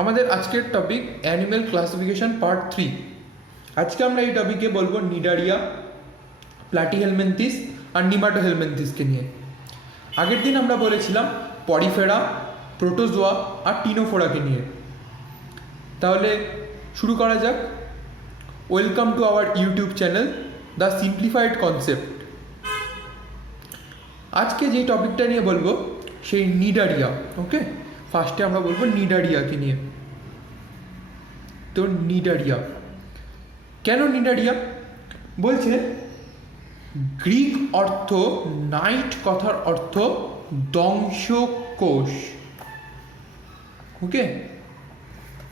আমাদের আজকের topic animal classification part 3। আজকে আমরা এই টপিকে বলবো নিডারিয়া, প্লাটিহেলমিনথিস আর নিমাটোহেলমিনথিসকে নিয়ে। আগের দিন আমরা বলেছিলাম পরিফেরা, প্রোটোজোয়া আর টিনোফোরাকে নিয়ে। তাহলে শুরু করা যাক। Welcome to our YouTube channel the simplified concept. আজকে যে টপিকটা নিয়ে বলবো সেই নিডারিয়া। ওকে, ফার্স্টে আমরা বলবো নিডারিয়াকে নিয়ে। তো নিডারিয়া কেন? নিডারিয়া বলছে গ্রিক অর্থ নাইট কথার অর্থ দংশকোষ। ওকে,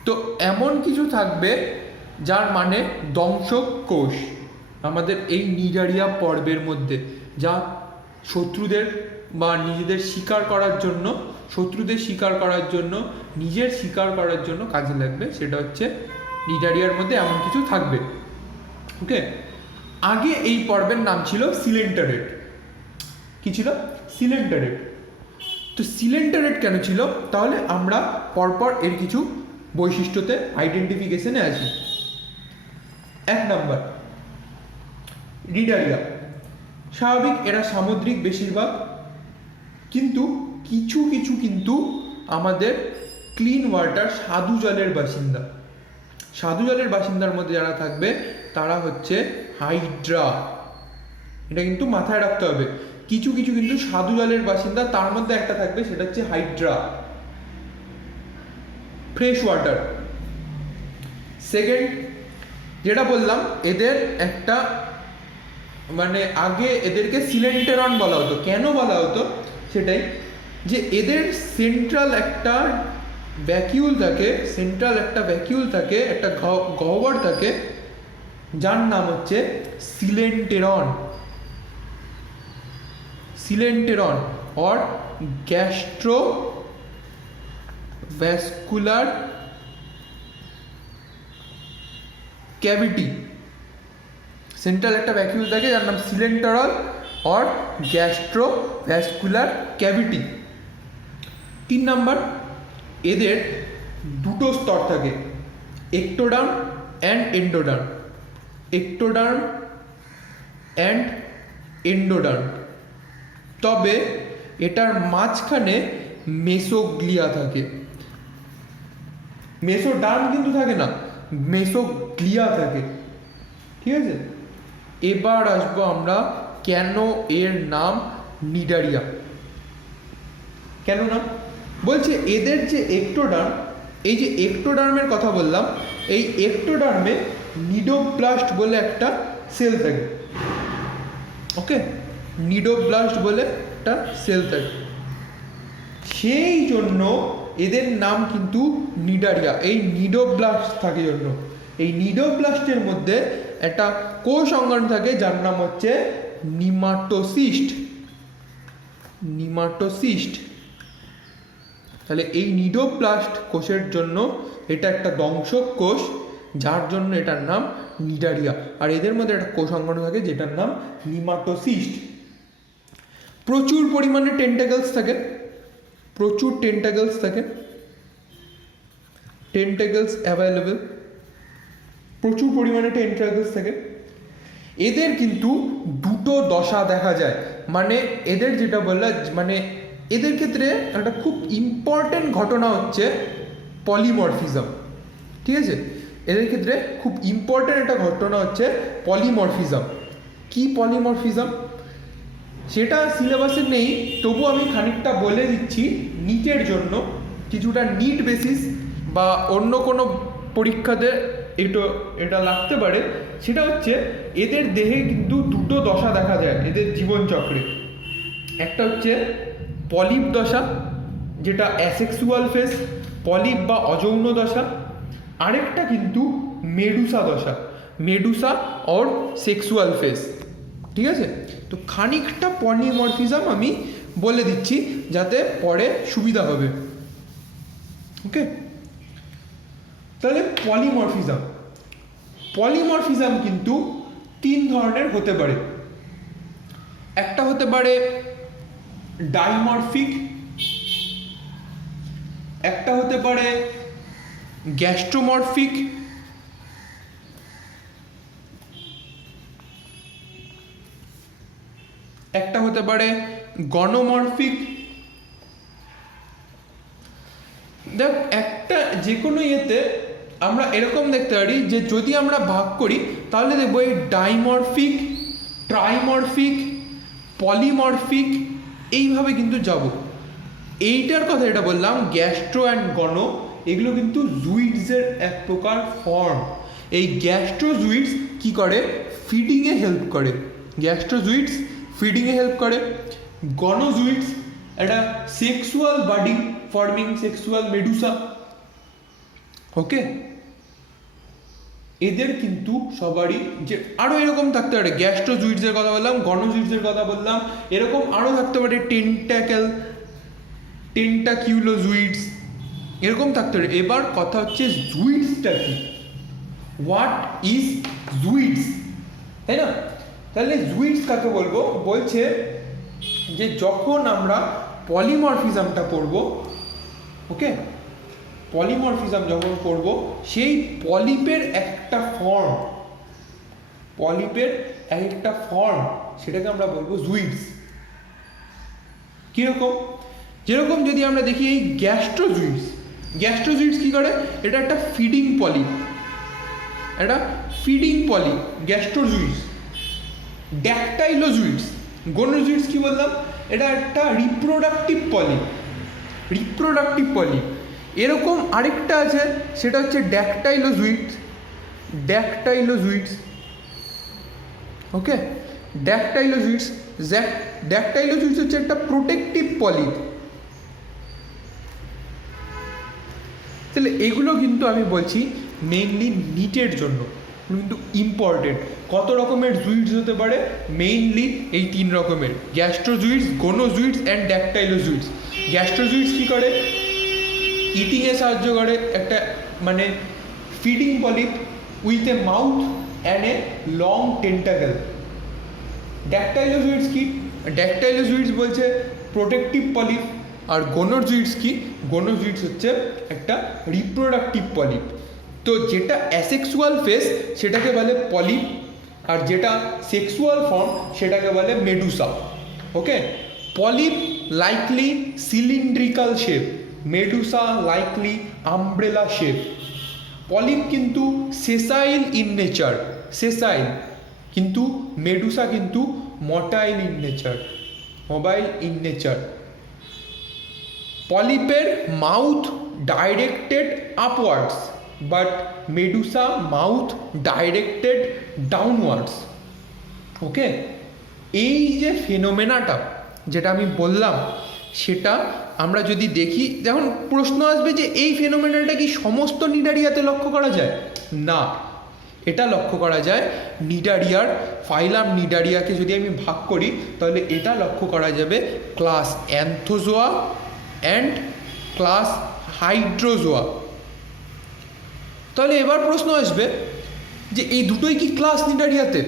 তো এমন কিছু থাকবে যার মানে দংশকোষ আমাদের এই নিডারিয়া পর্বের মধ্যে, যা শত্রুদের বা নিজেদের শিকার করার জন্য, শত্রুদের শিকার করার জন্য, নিজের শিকার করার জন্য কাজে লাগবে। সেটা হচ্ছে নিডারিয়ার মধ্যে এমন কিছু থাকবে। ওকে, আগে এই পর্বের নাম ছিল সিলেন্টারেট। কি ছিল? সিলেন্টারেট। তো সিলেন্টারেট কেন ছিল? তাহলে আমরা পরপর এর কিছু বৈশিষ্ট্যতে আইডেন্টিফিকেশনে আসি। 1 নাম্বার, নিডারিয়া স্বাভাবিক, এরা সামুদ্রিক বেশিরভাগ, কিন্তু কিছু কিছু কিন্তু আমাদের ক্লিন ওয়াটার স্বাদু জলের বাসিন্দা। স্বাদু জলের বাসিন্দার মধ্যে যারা থাকবে তারা হচ্ছে হাইড্রা। এটা কিন্তু মাথায় রাখতে হবে। কিছু কিছু কিন্তু স্বাদু জলের বাসিন্দা, তার মধ্যে একটা থাকবে, সেটা হচ্ছে হাইড্রা। Fresh water. সেকেন্ড, যেটা বললাম, এদের একটা মানে আগে এদেরকে সিলেন্টেরন বলা হতো। কেন বলা হতো? সেটাই যে এদের সেন্ট্রাল একটা ভ্যাকিউল থাকে, একটা গহ্বর থাকে, যার নাম হচ্ছে সিলেন্টেরন অর গ্যাস্ট্রোভ্যাসকুলার ক্যাভিটি। সেন্ট্রাল একটা ভ্যাকিউল থাকে যার নাম সিলেন্টেরন অর গ্যাস্ট্রোভ্যাসকুলার ক্যাভিটি। 3 নাম্বার, এদের দুটো স্তর থাকে, এক্টোডার্ম অ্যান্ড এন্ডোডার্ম। তবে এটার মাঝখানে মেসোগ্লিয়া থাকে। মেসোডার্ম কিন্তু থাকে না, মেসোগ্লিয়া থাকে। ঠিক আছে, এবার আসবো আমরা কেন এর নাম নিডারিয়া। কেন না? বলছে এদের যে এক্টোডার্ম, এই যে এক্টোডার্মের কথা বললাম, এই এক্টোডার্মে নিডোব্লাস্ট বলে একটা সেল থাকে। ওকে, নিডোব্লাস্ট বলে একটা সেল থাকে, সেই জন্য এদের নাম কিন্তু নিডারিয়া। এই নিডোব্লাস্ট থাকে জন্য। এই নিডোব্লাস্টের মধ্যে একটা কোষ অঙ্গাণু থাকে যার নাম হচ্ছে নিমাটোসিস্ট। তাহলে এই নিডোব্লাস্ট কোষের জন্য এটা একটা দংশক কোষ, যার জন্য এটার নাম নিডারিয়া। আর এদের মধ্যে একটা কোষ অঙ্গাণু থাকে যেটার নাম নিমাটোসিস্ট। প্রচুর পরিমাণে টেন্টাকলস থাকে, টেন্টাকলস অ্যাভেলেবেল, প্রচুর পরিমাণে টেন্টাকলস থাকে। এদের কিন্তু দুটো দশা দেখা যায়। মানে এদের যেটা বললাম, মানে এদের ক্ষেত্রে একটা খুব ইম্পর্টেন্ট ঘটনা হচ্ছে পলিমরফিজম। ঠিক আছে, এদের ক্ষেত্রে খুব ইম্পর্টেন্ট একটা ঘটনা হচ্ছে পলিমরফিজম। কি পলিমরফিজম সেটা সিলেবাসে নেই, তবু আমি খানিকটা বলে দিচ্ছি নিটের জন্য, কিছুটা নিট বেসিস বা অন্য কোনো পরীক্ষাতে এটা লাগতে পারে। সেটা হচ্ছে এদের দেহে কিন্তু দুটো দশা দেখা যায় এদের জীবনচক্রে। একটা হচ্ছে পলিপ দশা, যেটা অ্যাসেক্সুয়াল ফেজ, পলিপ বা অযৌন দশা। আরেকটা কিন্তু মেডুসা অর সেক্সুয়াল ফেজ। ঠিক আছে, তো খানিকটা পলিমরফিজম আমি বলে দিচ্ছি যাতে পরে সুবিধা হবে। ওকে, তাহলে পলিমরফিজম কিন্তু 3 ধরনের হতে পারে। একটা হতে পারে ডাইমরফিক, একটা হতে পারে গ্যাস্ট্রোমরফিক, একটা হতে পারে গনোমরফিক। দেখ একটা যে কোনো ইয়েতে আমরা এরকম দেখতে পারি যে যদি আমরা ভাগ করি তাহলে দেখবো এই ডাইমরফিক, ট্রাইমরফিক, পলিমরফিক, এইভাবে কিন্তু যাব। এইটার কথা এটা বললাম গ্যাস্ট্রো অ্যান্ড গনো, এগুলো কিন্তু জুইডসের এক প্রকার ফর্ম। এই গ্যাস্ট্রোজুইডস কি করে, ফিডিংয়ে হেল্প করে। গ্যাস্ট্রোজুইডস ফিডিংয়ে হেল্প করে। গনোজুইডস একটা সেক্সুয়াল বাডি ফর্মিং সেক্সুয়াল মেডুসা। ওকে, এদের কিন্তু সবারই যে আরও এরকম থাকতে পারে, গ্যাস্ট্রোজুইডসের কথা বললাম, গনোজুইডসের কথা বললাম, এরকম আরও থাকতে পারে টেন্টাকিউলোজুইডস, এরকম থাকতে পারে। এবার কথা হচ্ছে জুইডসটা কি, হোয়াট ইজ জুইডস, তাই না? তাহলে জুইডস কাকে বলবো, বলছে যে যখন আমরা পলিমরফিজমটা পড়ব, ওকে, পলিমরফিজম যখন পড়ব, সেই পলিপের একটা ফর্ম, পলিপের একটা ফর্ম, সেটাকে আমরা বলবো জুইডস। কীরকম, যেরকম যদি আমরা দেখি এই গ্যাস্ট্রোজুইডস, গ্যাস্ট্রোজুইডস কী করে, এটা একটা ফিডিং পলিপ, একটা ফিডিং পলিপ গ্যাস্ট্রোজুইডস। ড্যাকটাইলোজুইডস, গনোজুইডস কি বললাম, এটা একটা রিপ্রোডাক্টিভ পলিপ, রিপ্রোডাক্টিভ পলিপ। এরকম আরেকটা আছে, সেটা হচ্ছে ড্যাকটাইলোজুইডস, ড্যাকটাইলোজুইডস, ওকে, ড্যাকটাইলোজুইডস। ড্যাকটাইলোজুইডস হচ্ছে একটা প্রোটেক্টিভ পলিপ। তাহলে এগুলো কিন্তু আমি বলছি মেইনলি নিটের জন্য কিন্তু ইম্পর্টেন্ট। কত রকমের জুইডস হতে পারে, মেইনলি এই 3 রকমের, গ্যাস্ট্রোজুইডস, গনোজুইডস অ্যান্ড ড্যাকটাইলোজুইডস। গ্যাস্ট্রোজুইডস কী করে, ইটিংয়ে সাহায্য করে, একটা মানে feeding polyp with a mouth and a long tentacle. Dactylozooids কি, ড্যাকটাইলোজুইডস বলছে প্রোটেক্টিভ পলিপ। আর গনোজুইডস কি, গনোজুইডস হচ্ছে একটা রিপ্রোডাক্টিভ পলিপ। তো যেটা অ্যাসেক্সুয়াল ফেস সেটাকে বলে পলিপ, আর যেটা সেক্সুয়াল ফর্ম সেটাকে বলে medusa. Okay, polyp likely cylindrical shape, medusa likely umbrella shape. Polyp কিন্তু সেসাইল ইন নেচার, সেসাইল, কিন্তু মেডুসা কিন্তু motile in nature, mobile in nature. পলিপের mouth directed upwards, but medusa mouth directed downwards. Okay, এই যে ফেনোমেনাটা যেটা আমি বললাম, সেটা আমরা যদি দেখি, যখন প্রশ্ন আসবে যে এই ফেনোমেনাটা কি সমস্ত নিডারিয়াতে লক্ষ্য করা যায়, না, এটা লক্ষ্য করা যায় নিডারিয়ার, ফাইলাম নিডারিয়াকে যদি আমি ভাগ করি তাহলে এটা লক্ষ্য করা যাবে ক্লাস অ্যান্থোজোয়া অ্যান্ড ক্লাস হাইড্রোজোয়া। তাহলে এবার প্রশ্ন আসবে যে এই দুটোই কি ক্লাস নিডারিয়াতে,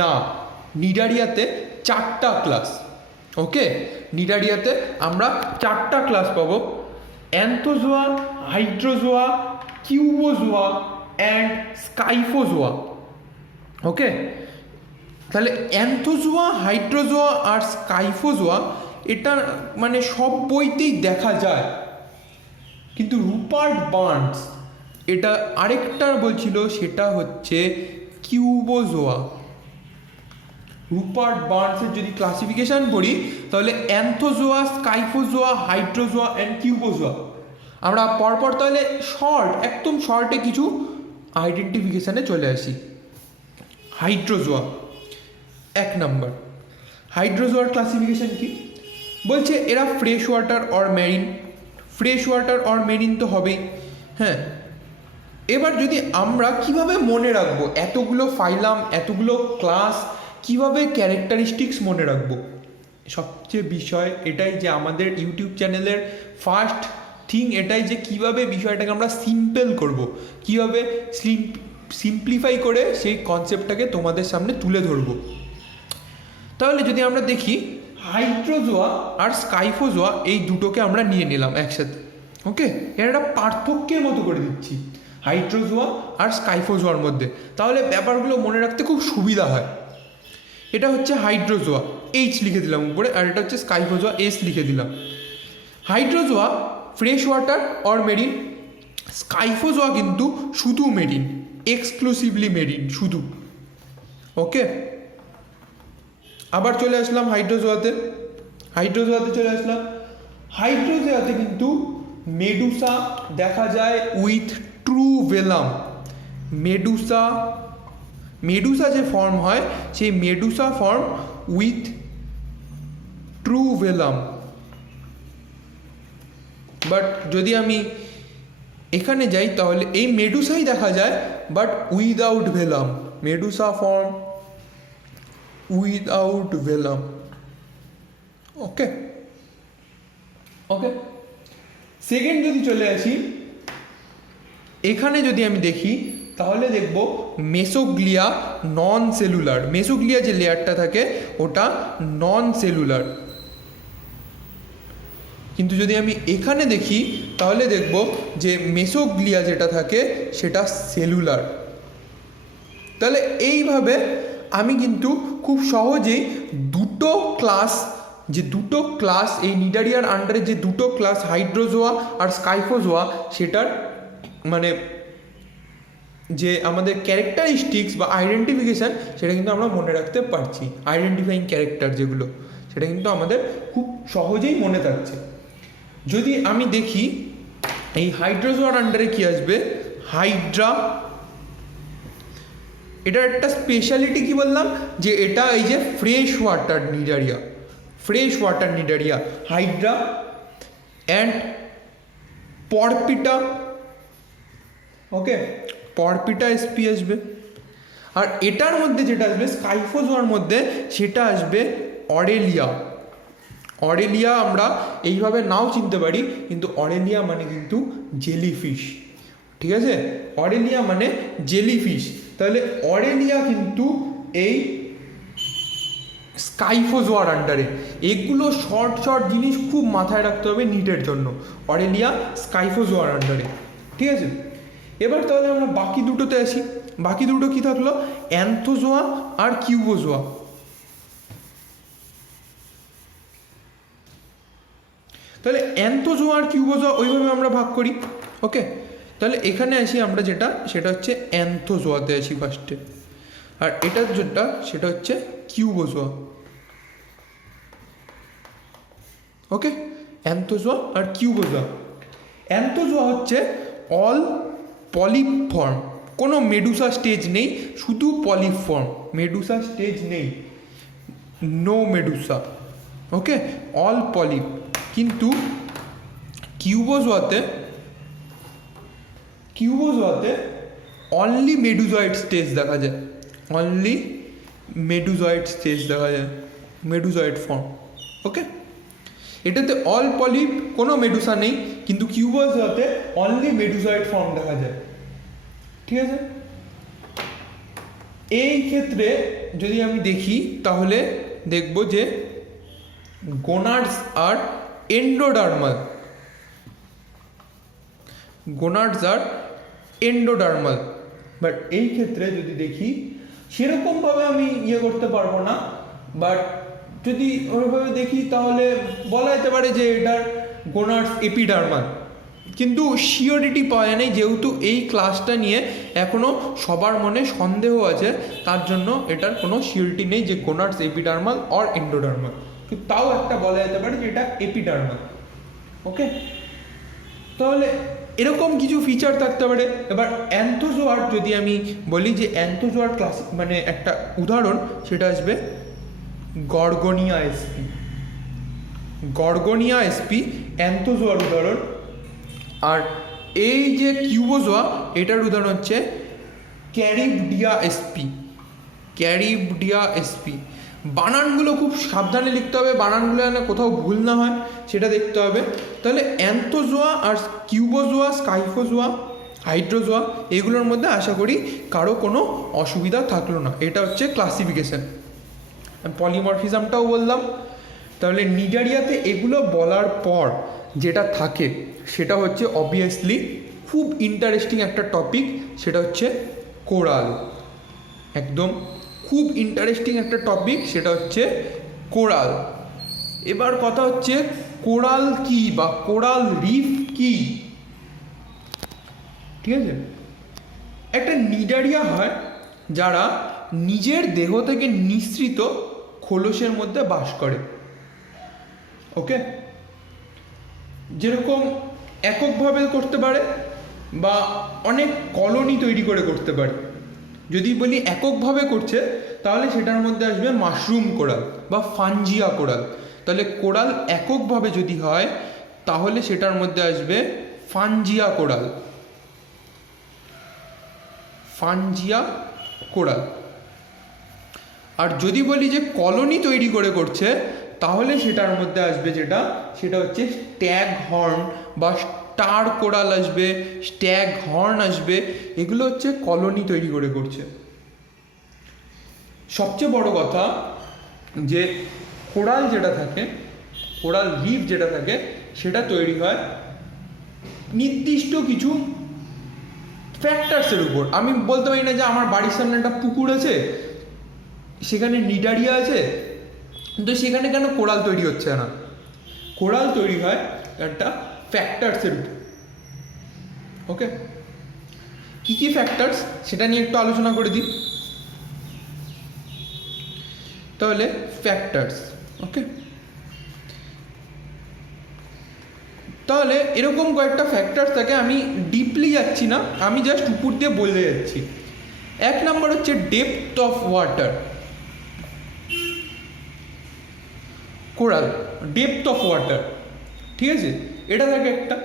না, নিডারিয়াতে 4টা ক্লাস। ওকে, নিডারিয়াতে আমরা 4টা ক্লাস পাবো, অ্যান্থোজোয়া, হাইড্রোজোয়া, কিউবোজোয়া অ্যান্ড স্কাইফোজোয়া। ওকে, তাহলে অ্যান্থোজোয়া, হাইড্রোজোয়া আর স্কাইফোজোয়া এটা মানে সব বইতেই দেখা যায়, কিন্তু রুপার্ট বার্নস এটা আরেকটা বলছিল, সেটা হচ্ছে কিউবোজোয়া। রুপার্ট বার্নসের যদি ক্লাসিফিকেশান পড়ি তাহলে অ্যান্থোজোয়া, স্কাইফোজোয়া, হাইড্রোজোয়া অ্যান্ড কিউবোজোয়া। আমরা পরপর তাহলে একদম শর্টে কিছু আইডেন্টিফিকেশানে চলে আসি। হাইড্রোজোয়া 1 নম্বর। হাইড্রোজোয়ার ক্লাসিফিকেশান কি বলছে, এরা fresh water or marine, fresh water or marine তো হবেই। হ্যাঁ, এবার যদি আমরা কিভাবে মনে রাখবো এতগুলো ফাইলাম, এতগুলো ক্লাস, কিভাবে ক্যারেক্টারিস্টিক্স মনে রাখবো, সবচেয়ে বিষয় এটাই যে আমাদের ইউটিউব চ্যানেলের ফার্স্ট থিং এটাই যে কিভাবে বিষয়টাকে আমরা সিম্পল করব, কিভাবে সিম্পলিফাই করে সেই কনসেপ্টটাকে তোমাদের সামনে তুলে ধরবো। তাহলে যদি আমরা দেখি হাইড্রোজোয়া আর স্কাইফোজোয়া এই দুটোকে আমরা নিয়ে নিলাম একসাথে। ওকে, এর একটা পার্থক্যের মতো করে দিচ্ছি হাইড্রোজোয়া আর স্কাইফোজোয়ার মধ্যে, তাহলে ব্যাপারগুলো মনে রাখতে খুব সুবিধা হয়। এটা হচ্ছে হাইড্রোজোয়া, এইচ লিখে দিলাম উপরে, আর এটা হচ্ছে স্কাইফোজোয়া, এস লিখে দিলাম। Hydrozoa fresh water or marine, scyphozoa কিন্তু শুধু মেরিন, এক্সক্লুসিভলি মেরিন শুধু। ওকে, আবার চলে আসলাম হাইড্রোজোয়াতে চলে আসলাম। হাইড্রোজোয়াতে কিন্তু মেডুসা দেখা যায় উইথ ট্রু ভেলাম। মেডুসা যে ফর্ম হয় সেই medusa form with true velum. But যদি আমি এখানে যাই তাহলে এই মেডুসাই দেখা যায় but without velum, medusa form without velum. Okay, second যদি চলে আসি, এখানে যদি আমি দেখি তাহলে দেখব মেসোগ্লিয়া নন সেলুলার। মেসোগ্লিয়া যে লেয়ারটা থাকে ওটা নন সেলুলার, কিন্তু যদি আমি এখানে দেখি তাহলে দেখব যে মেসোগ্লিয়া যেটা থাকে সেটা সেলুলার। তাহলে এইভাবে আমি কিন্তু খুব সহজেই দুটো ক্লাস এই নিডারিয়ার আন্ডারে যে দুটো ক্লাস হাইড্রোজোয়া আর স্কাইফোজোয়া, সেটার মানে যে আমাদের ক্যারেক্টারিস্টিক্স বা আইডেন্টিফিকেশান সেটা কিন্তু আমরা মনে রাখতে পারছি। আইডেন্টিফাইং ক্যারেক্টার যেগুলো, সেটা কিন্তু আমাদের খুব সহজেই মনে থাকছে। যদি আমি দেখি এই হাইড্রোজোয়ার আন্ডারে কি আসবে, হাইড্রা। এটার একটা স্পেশালিটি কি বললাম, যে এটা এই যে fresh water cnidaria, hydra and porpita. Okay, porpita SP আসবে। আর এটার মধ্যে যেটা আসবে স্কাইফোজোয়ার মধ্যে, সেটা আসবে অরেলিয়া। আমরা এইভাবে নাও চিনতে পারি, কিন্তু অরেলিয়া মানে কিন্তু জেলিফিশ, ঠিক আছে? অরেলিয়া মানে জেলিফিশ। তাহলে অরেলিয়া কিন্তু এই স্কাইফোজোয়ার আন্ডারে। এগুলো শর্ট জিনিস খুব মাথায় রাখতে হবে নিটের জন্য। অরেলিয়া স্কাইফোজোয়ার আন্ডারে, ঠিক আছে? এবার তাহলে আমরা বাকি দুটোতে আসি। বাকি দুটো কি থাকলো, অ্যান্থোজোয়া আর কিউবোজোয়া। তাহলে অ্যান্থোজোয়া আর কিউবোজোয়া ওইভাবে আমরা ভাগ করি। ওকে, তাহলে এখানে আসি আমরা, সেটা হচ্ছে অ্যান্থোজোয়াতে আসি ফার্স্টে, আর সেটা হচ্ছে কিউবোজোয়া। ওকে, অ্যান্থোজোয়া আর কিউবোজোয়া। অ্যান্থোজোয়া হচ্ছে অল পলিপ ফর্ম, কোনো মেডুসা স্টেজ নেই, শুধু পলিপ ফর্ম, মেডুসা স্টেজ নেই, নো মেডুসা। ওকে, অল পলিপ। কিন্তু কিউবোজোয়াতে অনলি মেডুজয়েড স্টেজ দেখা যায়, মেডুজয়েড ফর্ম। ওকে, এটাতে অল পলিপ, কোনো মেডুসা নেই, কিন্তু কিউবোজোয়াতে অনলি মেডুজয়েড ফর্ম দেখা যায়, ঠিক আছে? এই ক্ষেত্রে যদি আমি দেখি তাহলে দেখব যে গোনাডস আর এন্ডোডার্মাল, বাট এই ক্ষেত্রে যদি দেখি সেরকমভাবে আমি করতে পারবো না, বাট যদি ওইভাবে দেখি তাহলে বলা যেতে পারে যে এটার গোনাডস এপিডার্মাল, কিন্তু শিওরিটি পাওয়া যায় না, যেহেতু এই ক্লাসটা নিয়ে এখনও সবার মনে সন্দেহ আছে, তার জন্য এটার কোনো শিওরিটি নেই যে গোনাডস এপিডার্মাল অর এন্ডোডার্মাল, কিন্তু তাও একটা বলা যেতে পারে যে এটা এপিডার্মাল। ওকে, তাহলে এরকম কিছু ফিচার থাকতে পারে। এবার অ্যান্থোজোয়ার যদি আমি বলি যে অ্যান্থোজোয়ার ক্লাস মানে একটা উদাহরণ, সেটা আসবে গর্গোনিয়া এসপি অ্যান্থোজোয়ার উদাহরণ। আর এই যে কিউবোজোয়া, এটার উদাহরণ হচ্ছে ক্যারিবডিয়া এসপি। বানানগুলো খুব সাবধানে লিখতে হবে, বানানগুলো যেন কোথাও ভুল না হয় সেটা দেখতে হবে। তাহলে অ্যান্থোজোয়া আর কিউবোজোয়া, স্কাইফোজোয়া, হাইড্রোজোয়া, এগুলোর মধ্যে আশা করি কারো কোনো অসুবিধা থাকলো না। এটা হচ্ছে ক্লাসিফিকেশান। পলিমরফিজমটাও বললাম। তাহলে নিডারিয়াতে এগুলো বলার পর যেটা থাকে সেটা হচ্ছে অবভিয়াসলি খুব ইন্টারেস্টিং একটা টপিক, সেটা হচ্ছে কোরাল। একদম খুব ইন্টারেস্টিং একটা টপিক, সেটা হচ্ছে কোরাল। এবার কথা হচ্ছে কোরাল কি বা কোরাল রিফ কি, ঠিক আছে? একটা নিডারিয়া হয় যারা নিজের দেহ থেকে নিঃসৃত খোলসের মধ্যে বাস করে। ওকে, যেরকম এককভাবে করতে পারে বা অনেক কলোনি তৈরি করে করতে পারে। যদি বলি এককভাবে করছে তাহলে সেটার মধ্যে আসবে মাশরুম কোরাল বা ফানজিয়া কোরাল। তাহলে কোরাল এককভাবে যদি হয় তাহলে সেটার মধ্যে আসবে ফানজিয়া কোরাল, ফানজিয়া কোরাল। আর যদি বলি যে কলোনি তৈরি করে করছে তাহলে সেটার মধ্যে আসবে সেটা হচ্ছে স্ট্যাগ হর্ন বা স্টার কোরাল আসবে, স্ট্যাগ হর্ন আসবে। এগুলো হচ্ছে কলোনি তৈরি করে করছে। সবচেয়ে বড় কথা যে কোরাল যেটা থাকে, কোরাল রিফ যেটা থাকে, সেটা তৈরি হয় নির্দিষ্ট কিছু ফ্যাক্টরসের উপর। আমি বলতে পারি না যে আমার বাড়ির সামনে একটা পুকুর আছে, সেখানে নিডারিয়া আছে, কিন্তু সেখানে কেন কোরাল তৈরি হচ্ছে না। কোরাল তৈরি হয় একটা ফ্যাক্টরসের উপর। ওকে, কী কী ফ্যাক্টরস সেটা নিয়ে একটু আলোচনা করে দিই। তাহলে ফ্যাক্টরস, ওকে, তাহলে এরকম কয়েকটা ফ্যাক্টরস থাকে। আমি ডিপলি যাচ্ছি না, আমি জাস্ট উপর দিয়ে বলে যাচ্ছি। 1 নম্বর হচ্ছে depth of water. Coral depth of water, ঠিক আছে, এটা থাকে একটা,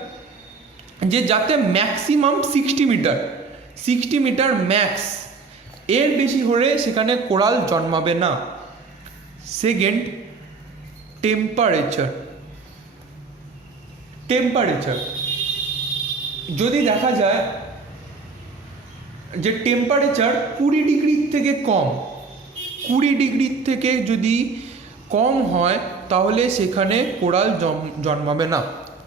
যে যাতে ম্যাক্সিমাম 60 মিটার ম্যাক্স, এর বেশি হলে সেখানে কোরাল জন্মাবে না। Second, temperature. যদি দেখা যায় যে টেম্পারেচার 20 ডিগ্রির থেকে কম, 20 ডিগ্রির থেকে যদি কম হয় তাহলে সেখানে কোরাল জন্মাবে না।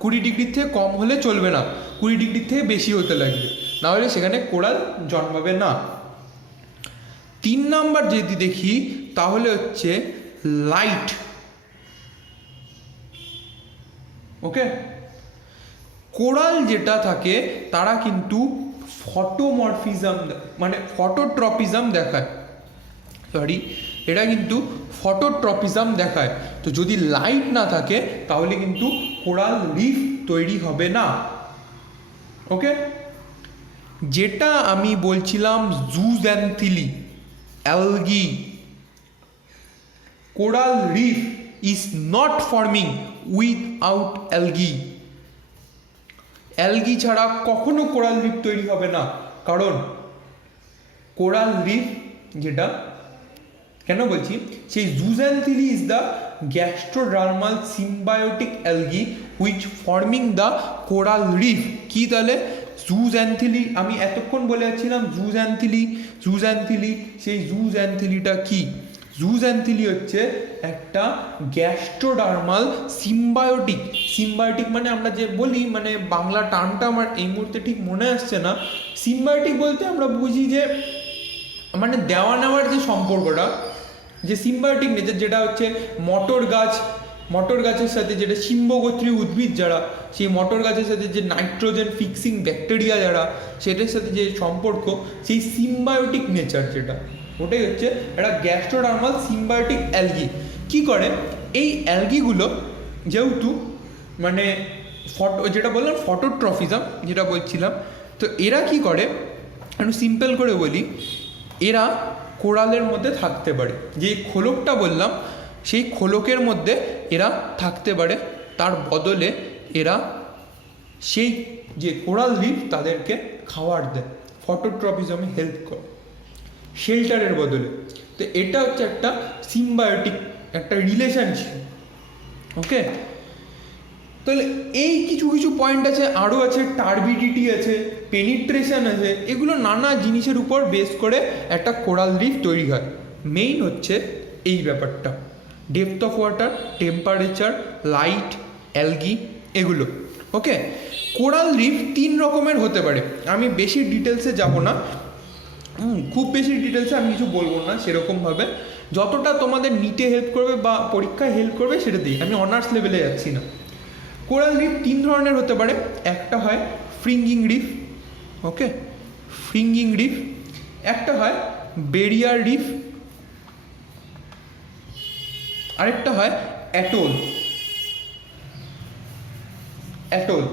20 ডিগ্রির থেকে কম হলে চলবে না, 20 ডিগ্রির থেকে বেশি হতে লাগবে, নাহলে সেখানে কোরাল জন্মাবে না। 3 নাম্বার যদি দেখি তাহলে হচ্ছে লাইট। ওকে, কোরাল যেটা থাকে তারা কিন্তু ফটোমরফিজম মানে ফটোট্রপিজম দেখায়, এটা কিন্তু ফটোট্রপিজম দেখায়। তো যদি লাইট না থাকে তাহলে কিন্তু কোরাল রিফ তৈরি হবে না। ওকে, যেটা আমি বলছিলাম zooxanthellae algae, coral reef is not forming without algae. Algae ছাড়া কখনো কোরাল রিফ তৈরি হবে না। কারণ কোরাল রিফ যেটা কেন বলছি, সেই zooxanthellae is the gastrodermal symbiotic algae which forming the coral reef. কি তাহলে জুজঅ্যান্থিলি, আমি এতক্ষণ বলে যাচ্ছিলাম জুজঅ্যান্থিলি, সেই জুজঅ্যান্থিলিটা কি? জুজঅ্যান্থিলি হচ্ছে একটা গ্যাস্ট্রোডার্মাল সিম্বায়োটিক মানে আমরা যে বলি, মানে বাংলা টার্মটা আমার এই মুহূর্তে ঠিক মনে আসছে না। সিম্বায়োটিক বলতে আমরা বুঝি যে মানে দেওয়া নেওয়ার যে সম্পর্কটা, যে সিম্বায়োটিক নেচার, যেটা হচ্ছে মটর গাছের সাথে, যেটা শিম্বগোত্রীয় উদ্ভিদ যারা, সেই মটর গাছের সাথে যে নাইট্রোজেন ফিক্সিং ব্যাকটেরিয়া যারা, সেটার সাথে যে সম্পর্ক, সেই সিম্বায়োটিক নেচার যেটা, ওটাই হচ্ছে একটা গ্যাস্ট্রোডার্মাল সিম্বায়োটিক অ্যালগি। কি করে এই অ্যালগিগুলো, যেহেতু মানে যেটা বললাম ফটোট্রফিজম যেটা বলছিলাম, তো এরা কি করে, একটু সিম্পল করে বলি, এরা কোরালের মধ্যে থাকতে পারে। যে খোলকটা বললাম সেই খোলকের মধ্যে এরা থাকতে পারে, তার বদলে এরা সেই যে কোরাল রিফ তাদেরকে খাবার দেয়, ফটোট্রপিজমে হেল্প করে শেল্টারের বদলে। তো এটা হচ্ছে একটা সিম্বায়োটিক একটা রিলেশনশিপ। ওকে, তাহলে এই কিছু পয়েন্ট আছে, আরও আছে, টার্বিডিটি আছে, পেনিট্রেশন আছে, এগুলো নানা জিনিসের উপর বেস করে একটা কোরাল রিফ তৈরি হয়। মেইন হচ্ছে এই ব্যাপারটা, depth of water, temperature, light, algae, এগুলো। ওকে, কোরাল রিফ 3 রকমের হতে পারে, আমি বেশি ডিটেলসে যাব না, খুব বেশি ডিটেলসে আমি কিছু বলবো না সেরকমভাবে, যতটা তোমাদের নিটে হেল্প করবে বা পরীক্ষায় হেল্প করবে সেটা দিই, আমি অনার্স লেভেলে যাচ্ছি না। কোরাল রিফ 3 ধরনের হতে পারে, একটা হয় ফ্রিঙ্গিং রিফ, ওকে, ফ্রিঙ্গিং রিফ, একটা হয় বেরিয়ার রিফ, আরেকটা হয় অ্যাটোল। অ্যাটোল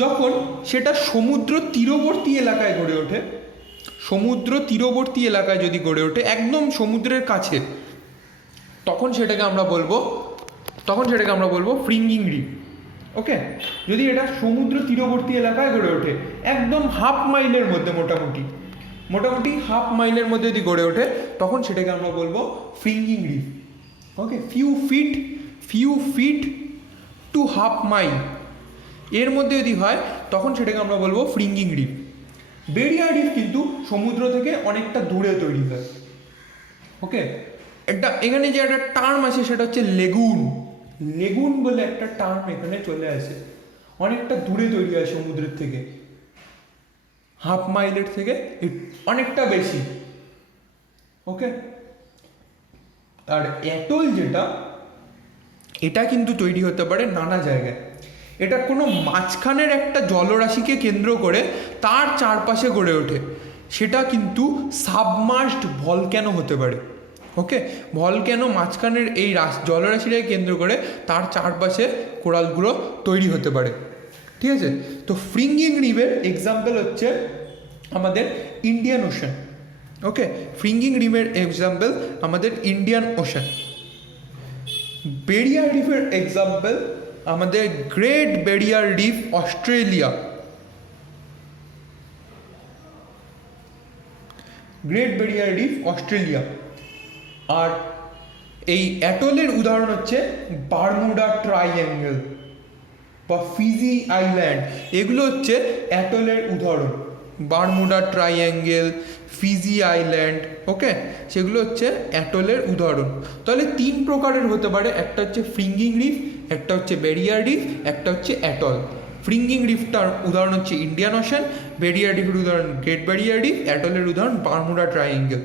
যখন সেটা সমুদ্র তীরবর্তী এলাকায় গড়ে ওঠে, সমুদ্র তীরবর্তী এলাকায় যদি গড়ে ওঠে একদম সমুদ্রের কাছে, তখন সেটাকে আমরা বলবো ফ্রিঙ্গিং রিফ। ওকে, যদি এটা সমুদ্র তীরবর্তী এলাকায় গড়ে ওঠে একদম হাফ মাইলের মধ্যে, মোটামুটি হাফ মাইলের মধ্যে যদি গড়ে ওঠে তখন সেটাকে আমরা বলবো fringing reef. Okay, few feet to half mile এর মধ্যে যদি হয় তখন সেটাকে আমরা বলবো ফ্রিঙ্গিং রিফ। বেরিয়ার রিফ কিন্তু সমুদ্র থেকে অনেকটা দূরে তৈরি হয়। ওকে, এখানে যে একটা টার্ম আছে সেটা হচ্ছে লেগুন বলে একটা টার্ম এখানে চলে আসে, অনেকটা দূরে তৈরি হয় সমুদ্রের থেকে, হাফ মাইলের থেকে অনেকটা বেশি। ওকে, আর অ্যাটোল যেটা, এটা কিন্তু তৈরি হতে পারে নানা জায়গায়, এটা কোনো মাঝখানের একটা জলরাশিকে কেন্দ্র করে তার চারপাশে গড়ে ওঠে, সেটা কিন্তু সাবমার্সড ভলক্যানো হতে পারে। ওকে, ভলক্যানো মাঝখানের এই জলরাশিটাকে কেন্দ্র করে তার চারপাশে কোরালগুলো তৈরি হতে পারে। ঠিক আছে, তো ফ্রিঙ্গিং রিফের এক্সাম্পল হচ্ছে আমাদের ইন্ডিয়ান ওশান। ওকে, ফ্রিঙ্গিং রিফের এক্সাম্পল আমাদের ইন্ডিয়ান ওশান। বেরিয়ার রিফের এক্সাম্পল আমাদের great barrier reef Australia, great barrier reef Australia. আর এই অ্যাটোলের উদাহরণ হচ্ছে বারমুডা ট্রাইঅ্যাঙ্গেল বা ফিজি আইল্যান্ড, এগুলো হচ্ছে অ্যাটোলের উদাহরণ। Bermuda triangle, Fiji island, okay, সেগুলো হচ্ছে অ্যাটোলের উদাহরণ। তাহলে 3 প্রকারের হতে পারে, একটা হচ্ছে ফ্রিঙ্গিং রিফ, একটা হচ্ছে বেরিয়ার রিফ, একটা হচ্ছে অ্যাটল। ফ্রিঙ্গিং রিফটার উদাহরণ হচ্ছে ইন্ডিয়ান ওশান, বেরিয়ার রিফের উদাহরণ গ্রেট বেরিয়ার রিফ, অ্যাটলের উদাহরণ বারমুডা ট্রাইঅ্যাঙ্গেল।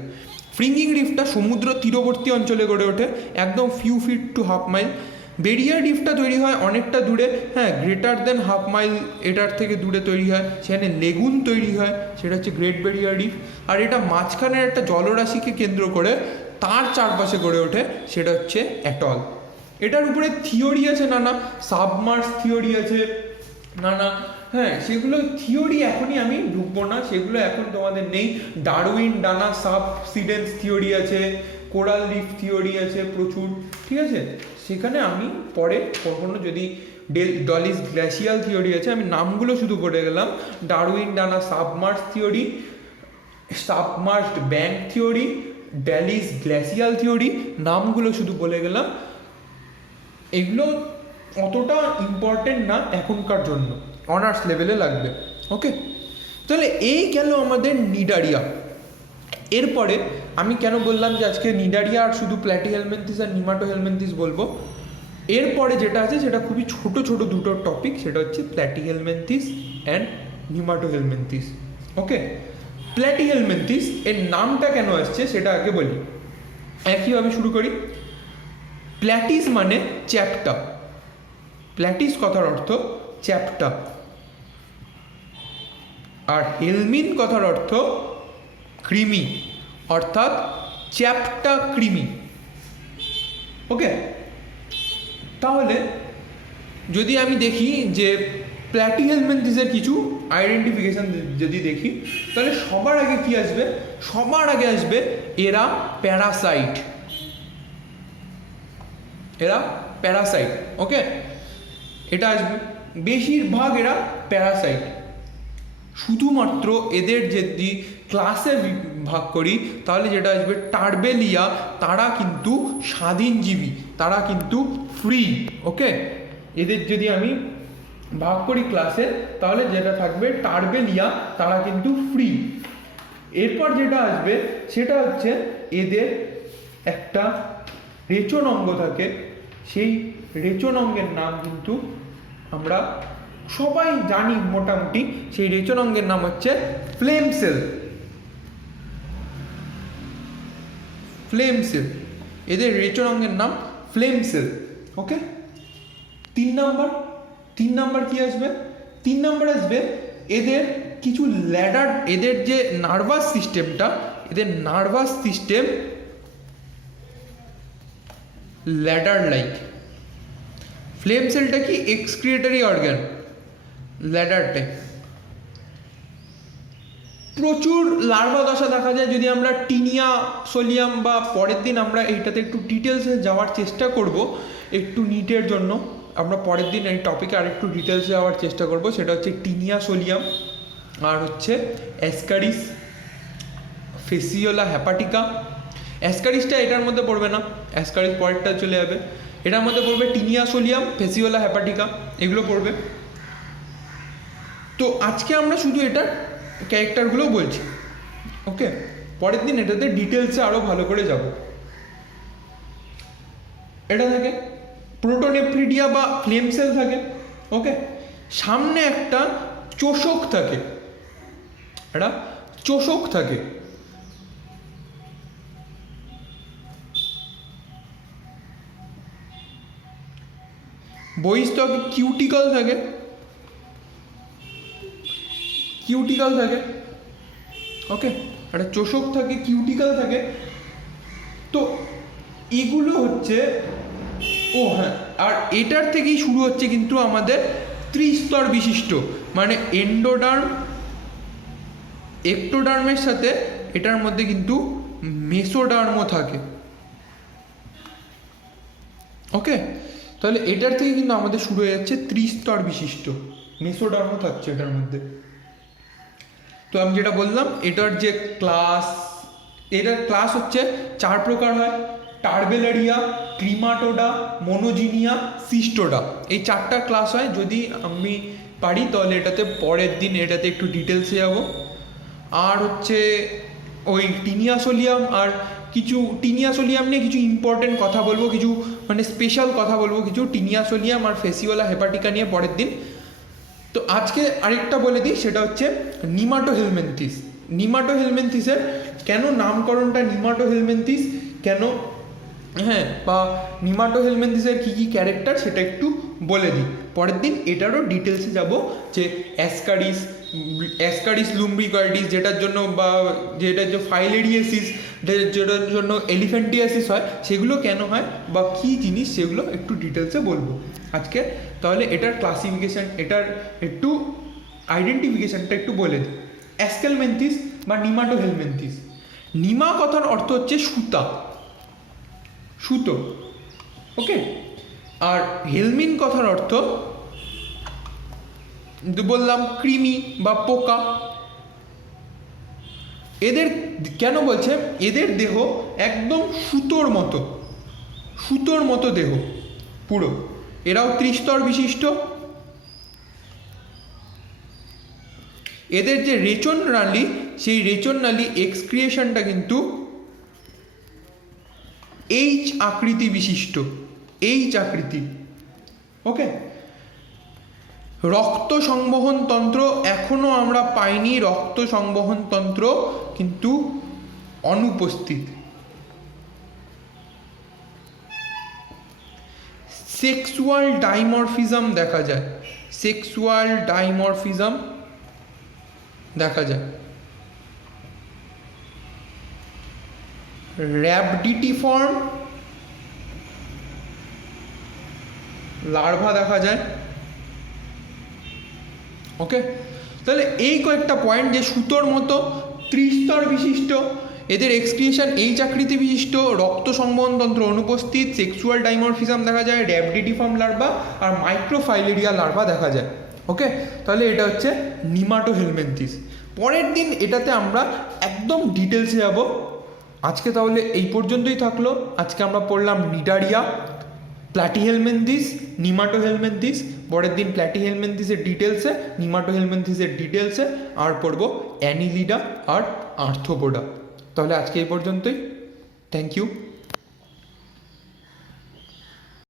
ফ্রিঙ্গিং রিফটা সমুদ্র তীরবর্তী অঞ্চলে গড়ে ওঠে একদম few feet to half mile. Barrier রিফটা তৈরি হয় অনেকটা দূরে, হ্যাঁ, গ্রেটার দেন হাফ মাইল এটার থেকে দূরে তৈরি হয়, সেখানে লেগুন তৈরি হয়, সেটা হচ্ছে গ্রেট বেরিয়ার রিফ। আর এটা মাঝখানের একটা জলরাশিকে কেন্দ্র করে তার চারপাশে গড়ে ওঠে, সেটা হচ্ছে অ্যাটল। এটার উপরে থিওরি আছে নানা, সাবমার্স থিওরি আছে নানা, হ্যাঁ, সেগুলো থিওরি এখনই আমি ঢুকবো না, সেগুলো এখন তোমাদের নেই। ডারউইন ডানা সাবসিডেন্স থিওরি আছে, কোরাল রিফ থিওরি আছে প্রচুর, ঠিক আছে, সেখানে আমি পরে কখনো যদি ডলিস গ্ল্যাসিয়াল থিওরি আছে, আমি নামগুলো শুধু করে গেলাম, Darwin Dana submerse theory, submerged bank theory, Daly's glacial theory, নামগুলো শুধু বলে গেলাম, এগুলো অতটা ইম্পর্টেন্ট না এখনকার জন্য, অনার্স লেভেলে লাগবে। ওকে, তাহলে এই গেল আমাদের নিডারিয়া। এরপরে আমি কেন বললাম যে আজকে নিডারিয়া আর শুধু প্ল্যাটিহেলমিনথিস আর নিমাটোহেলমিনথিস বলবো, এরপরে যেটা আছে সেটা খুবই ছোট ছোট দুটো টপিক, সেটা হচ্ছে প্ল্যাটিহেলমিনথিস অ্যান্ড নিমাটোহেলমিনথিস। ওকে, প্ল্যাটিহেলমিনথিস এর নামটা কেন আসছে সেটা আগে বলি, একইভাবে শুরু করি। প্ল্যাটিস মানে চ্যাপ্টা, প্ল্যাটিস কথার অর্থ চ্যাপ্টা, আর হেলমিন কথার অর্থ কৃমি, অর্থাৎ চ্যাপ্টা কৃমি। ওকে, তাহলে যদি আমি দেখি যে প্ল্যাটিহেলমিনথিসের কিছু আইডেন্টিফিকেশন যদি দেখি, তাহলে সবার আগে কি আসবে, সবার আগে আসবে এরা প্যারাসাইট, এরা প্যারাসাইট। ওকে, এটা আসবে, বেশিরভাগ এরা প্যারাসাইট। শুধুমাত্র এদের যদি ক্লাসে ভাগ করি তাহলে যেটা আসবে টার্বেলিয়া, তারা কিন্তু স্বাধীনজীবী, তারা কিন্তু ফ্রি। ওকে, এদের যদি আমি ভাগ করি ক্লাসে তাহলে যেটা থাকবে টার্বেলিয়া, তারা কিন্তু ফ্রি। এরপর যেটা আসবে সেটা হচ্ছে এদের একটা রেচন অঙ্গ থাকে, সেই রেচন অঙ্গের নাম কিন্তু আমরা সবাই জানি মোটামুটি, সেই রেচন অঙ্গের নাম হচ্ছে ফ্লেম সেল। ফ্লেম সেল, এদের রেচন অঙ্গের নাম ফ্লেম সেল। ওকে, 3 নাম্বার কি আসবে? 3 নাম্বার আসবে এদের কিছু ল্যাডার, এদের যে নার্ভাস সিস্টেমটা, এদের nervous system ladder like. Flame সেলটা কি? Excretory organ, ladder type. প্রচুর লার্ভা দশা দেখা যায় যদি আমরা টিনিয়া সোলিয়াম, বা পরের দিন আমরা এইটাতে একটু ডিটেলসে যাওয়ার চেষ্টা করব একটু নিটের জন্য। আমরা পরের দিন এই টপিকে আর একটু ডিটেলসে যাওয়ার চেষ্টা করব, সেটা হচ্ছে টিনিয়া সোলিয়াম আর হচ্ছে অ্যাসকারিস ফেসিওলা হেপাটিকা। অ্যাসকারিসটা এটার মধ্যে পড়বে না, অ্যাসকারিস পরেরটা চলে যাবে। এটার মধ্যে পড়বে টিনিয়া সোলিয়াম, ফেসিওলা হেপাটিকা, এগুলো পড়বে। তো আজকে আমরা শুধু এটার ক্যারেক্টারগুলো বলছি। ওকে, পরের দিন এটাতে ডিটেলসে আরও ভালো করে যাব। এটা থাকে প্রোটোনেফ্রিডিয়া বা ফ্লেম সেল থাকে। ওকে, সামনে একটা চোষক থাকে, একটা চোষক থাকে। বহিস্তকে কিউটিকল থাকে, ওকে, একটা চোষক থাকে, কিউটিকল থাকে। তো এগুলো হচ্ছে, ও হ্যাঁ, আর এটার থেকেই শুরু হচ্ছে কিন্তু আমাদের ত্রিস্তর বিশিষ্ট, মানে এন্ডোডার্ম, এক্টোডার্মের সাথে এটার মধ্যে কিন্তু মেসোডার্মও থাকে। ওকে, তাহলে এটার থেকে কিন্তু আমাদের শুরু হয়ে যাচ্ছে ত্রিস্তর বিশিষ্ট, মেসোডার্মও থাকছে এটার মধ্যে। তো আমি যেটা বললাম, এটার যে এটার ক্লাস হচ্ছে 4 প্রকার হয়: টার্বেলারিয়া, ট্রিমাটোডা, মোনোজিনিয়া, সিস্টোডা। এই 4টা ক্লাস হয়। যদি আমি পারি তাহলে এটাতে পরের দিন এটাতে একটু ডিটেলসে যাব। আর হচ্ছে ওই টিনিয়াসোলিয়াম, আর কিছু টিনিয়াসোলিয়াম নিয়ে কিছু ইম্পর্টেন্ট কথা বলবো, কিছু মানে স্পেশাল কথা বলবো কিছু টিনিয়াসোলিয়াম আর ফেসিওলা হেপাটিকা নিয়ে পরের দিন। তো আজকে আরেকটা বলে দিই, সেটা হচ্ছে নিমাটোহেলমিনথিস। নিমাটোহেলমিনথিসের কেন নামকরণটা নিমাটোহেলমিনথিস কেন, হ্যাঁ, বা নিমাটোহেলমিনথিসের কী কী ক্যারেক্টার সেটা একটু বলে দিই। পরের দিন এটারও ডিটেলসে যাব, যে অ্যাসকারিস লুম্ব্রিকয়েডিস যেটার জন্য, বা যেটার যে ফাইলেরিয়াসিস যেটার জন্য এলিফ্যান্টিয়াসিস হয়, সেগুলো কেন হয় বা কী জিনিস, সেগুলো একটু ডিটেলসে বলবো আজকে। তাহলে এটার ক্লাসিফিকেশান, এটার একটু আইডেন্টিফিকেশানটা একটু বলে দিই। অ্যাসকেলমেন্থিস বা নিমাটোহেলমিনথিস, নিমা কথার অর্থ হচ্ছে সুতো, ওকে, আর হেলমিন কথার অর্থ বললাম কৃমি বা পোকা। এদের কেন বলছে, এদের দেহ একদম সুতোর মতো দেহ পুরো। এরাও ত্রিস্তর বিশিষ্ট। এদের যে রেচন নালী, সেই রেচন নালী এক্সক্রিয়েশনটা কিন্তু এইচ আকৃতি বিশিষ্ট, এইচ আকৃতি। ওকে, রক্ত সংবহন তন্ত্র এখনো আমরা পাইনি, রক্ত সংবহন তন্ত্র কিন্তু অনুপস্থিত। সেক্সুয়াল ডাইমরফিজম দেখা যায়, র্যাবডিটিফর্ম লার্ভা দেখা যায়। ওকে, তাহলে এই কয়েকটা পয়েন্ট, যে সুতোর মতো, ত্রিস্তর বিশিষ্ট, এদের এক্সক্রিয়েশন এইচ আকৃতি বিশিষ্ট, রক্ত সংবহনতন্ত্র অনুপস্থিত, সেক্সুয়াল ডাইমরফিজম দেখা যায়, র্যাবডিটিফর্ম লার্ভা আর মাইক্রোফাইলেরিয়া লার্ভা দেখা যায়। ওকে, তাহলে এটা হচ্ছে নিমাটোহেলমিনথিস। পরের দিন এটাতে আমরা একদম ডিটেলসে যাব। আজকে তাহলে এই পর্যন্তই থাকলো। আজকে আমরা পড়লাম নিডারিয়া, প্ল্যাটিহেলমিনথিস, নিমাটোহেলমিনথিস। পরের দিন প্ল্যাটিহেলমিনথিসের ডিটেলসে, নিমাটোহেলমিনথিসের ডিটেলসে আর পড়বো অ্যানিলিডা আর আর্থ্রোপোডা। তাহলে আজকে এই পর্যন্তই। Thank you.